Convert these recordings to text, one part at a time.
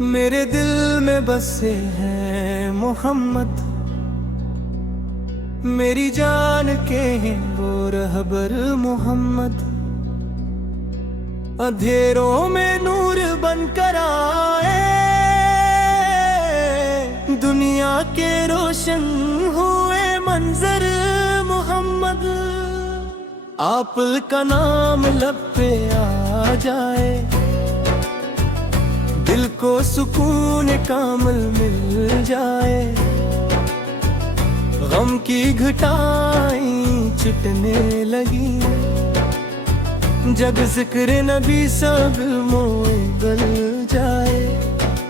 میرے دل میں بسے ہیں محمد، میری جان کے ہیں وہ رہبر محمد، اندھیروں میں نور بن کر آئے، دنیا کے روشن ہوئے منظر محمد، آپ کا نام لب پہ آ جائے، دل کو سکون کامل مل جائے، غم کی گھٹائیں چھٹنے لگی، جگ ذکر نبی سب موئے گل جائے،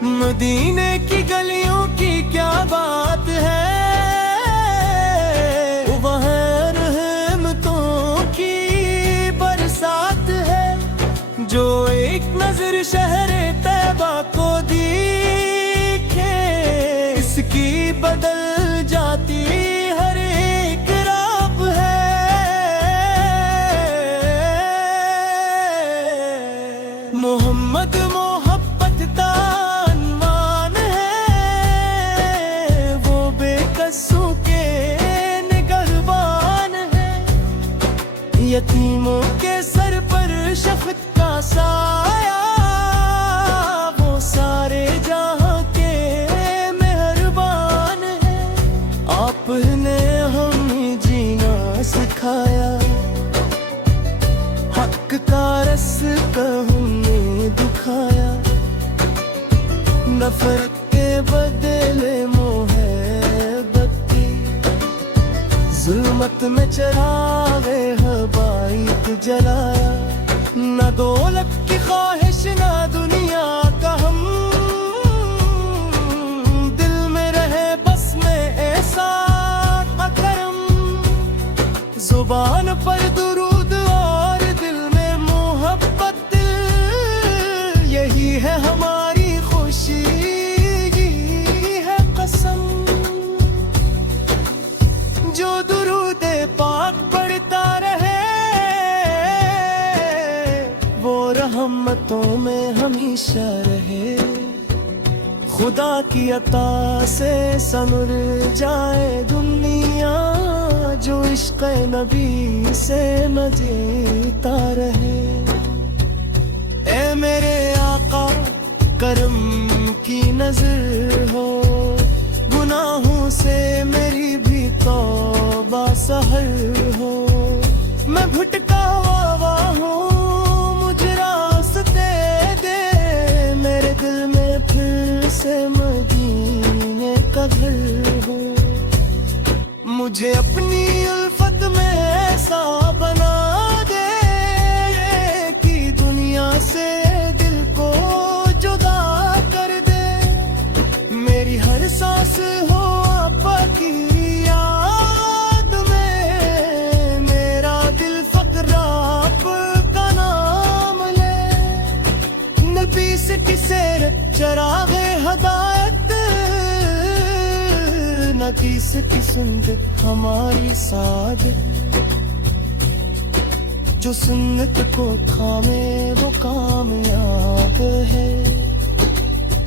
مدینے کی گلیوں کی کیا بات ہے، وہاں رحمتوں کی برسات ہے، جو ایک نظر شہر طیبہ کو دیکھے، اس کی بدل جاتی ہر ایک رات ہے، محمد محبت کا عنوان ہے، وہ بے قصوں کے نگہبان ہے، یتیموں کے سر پر شفقت کا سایہ، وہ سارے جہاں کے مہربان ہیں، آپ نے ہمیں جینا سکھایا، حق کا رستہ ہمیں دکھایا، نفرت کے بدلے محبت کی، ظلمت میں چراغ حبائط جلایا، نہ دولت کی خواہش نہ دنیا کا ہم، دل میں رہے بس میں احسان کرم، زبان پر درود اور دل میں محبت، یہی ہے ہماری خوشی یہی ہے قسم، جو درود پاک پڑھتا رہے وہ رحمتوں میں ہمیشہ رہے، خدا کی عطا سے سنور جائے دنیا، جو عشق نبی سے نہ جیتا رہے، اے میرے آقا کرم کی نظر ہو، گناہوں سے میری بھی توبہ سحر ہو، میں بھٹکا ہوا ہوں مجھے راستے دے، میرے دل میں پھر سے مدینے کا گھر ہو، مجھے اپنی الفت میں ایسا بنا دے کہ دنیا سے دل کو جدا کر دے، میری ہر سانس ہو آقا کی یاد میں، میرا دل فقر آپ کا نام لے، نبی سے کسے چراغ ہدایت، نہ کس کی سنت ہماری سعادت، جو سنت کو تھامے وہ کامیاب ہے،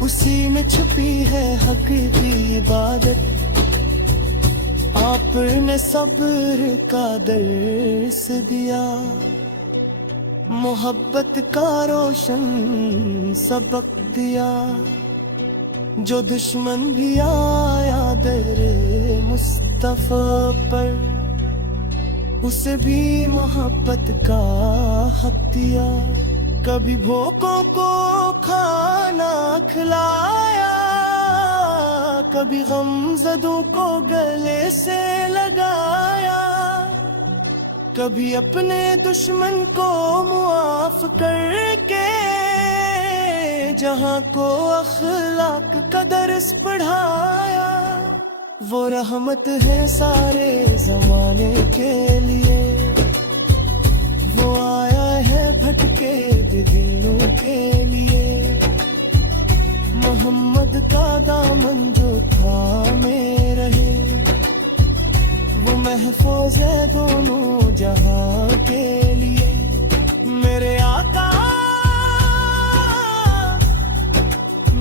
اسی میں چھپی ہے حق کی عبادت، آپ نے صبر کا درس دیا، محبت کا روشن سبق دیا، جو دشمن بھی آیا در مصطفیٰ پر، اسے بھی محبت کا حق دیا، کبھی بھوکوں کو کھانا کھلایا، کبھی غمزدوں کو گلے سے لگایا، کبھی اپنے دشمن کو معاف کر کے جہاں کو اخلاق کا درس پڑھایا، وہ رحمت ہے سارے زمانے کے لیے، وہ آیا ہے بھٹکے دلوں کے لیے، محمد کا دامن جو تھامے رہے، وہ محفوظ ہے دونوں جہاں کے لیے، میرے آقا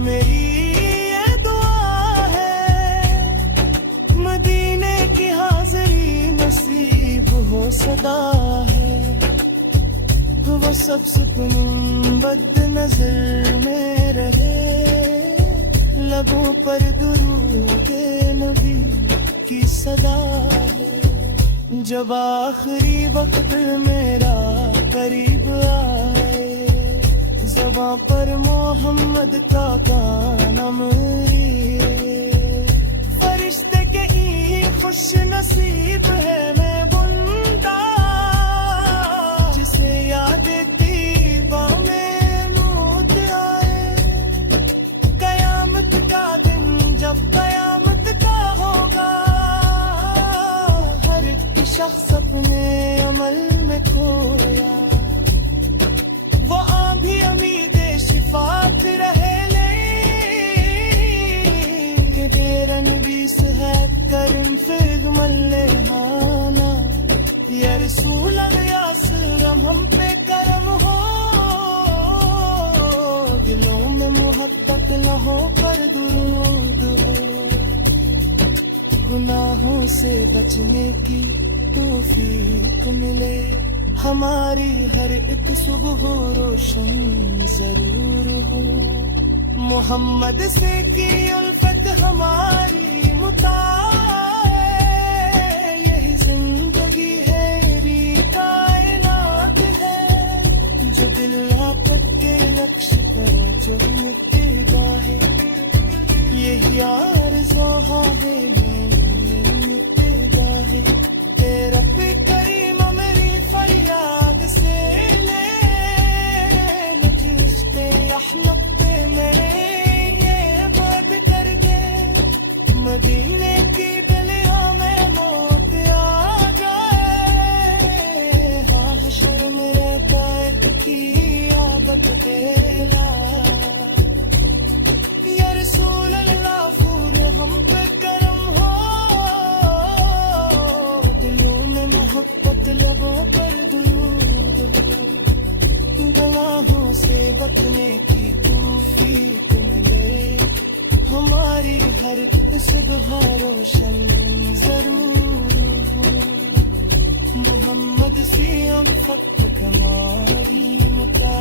میری اپنی بد نظر میں رہے، لبوں پر درود نبی کی صدا ہے، جب آخری وقت میرا قریب آئے، زباں پر محمد کا نام رہے، فرشتے کہیں خوش نصیب ہے میں بندہ، جسے یاد طیبہ میں نوت آئے، قیامت کا دن جب قیامت کا ہوگا، ہر ایک شخص اپنے عمل میں کھویا، وہ بھی امید شفاعت رہے کہ تیرا نبی سے ہے کرم فیغ ملہانا، یا رسول یا سرم ہم پہ کرم ہو، دلوں میں محبت لہو پر درود ہو، گناہوں سے بچنے کی توفیق ملے، ہماری ہر ایک صبح روشن ضرور ہو، محمد سے کی الفت ہماری متاع ہے، یہی زندگی ہے ری کائنات ہے، جو دل آپٹ کے لکش پر جو ابتدا ہے، یہی آرزو ہے میری ابتدا ہے، تیرا پہ کریم میری فریاد سے لے، نکشتے احمد پہ میرے یہ بات کر دے، مدینے کی گلیوں میں موت آ جائے، ہاں حشر میں قائد کی آبت پھیلا، یا رسول اللہ پھول ہم پہ کرم ہو، دلوں میں محبت لبوں پر درود ہو، گناہوں سے بچنے کی توفیق ملے، ہماری ہر صبح روشن ضرور ہو، محمد سے ہم خط ہماری متا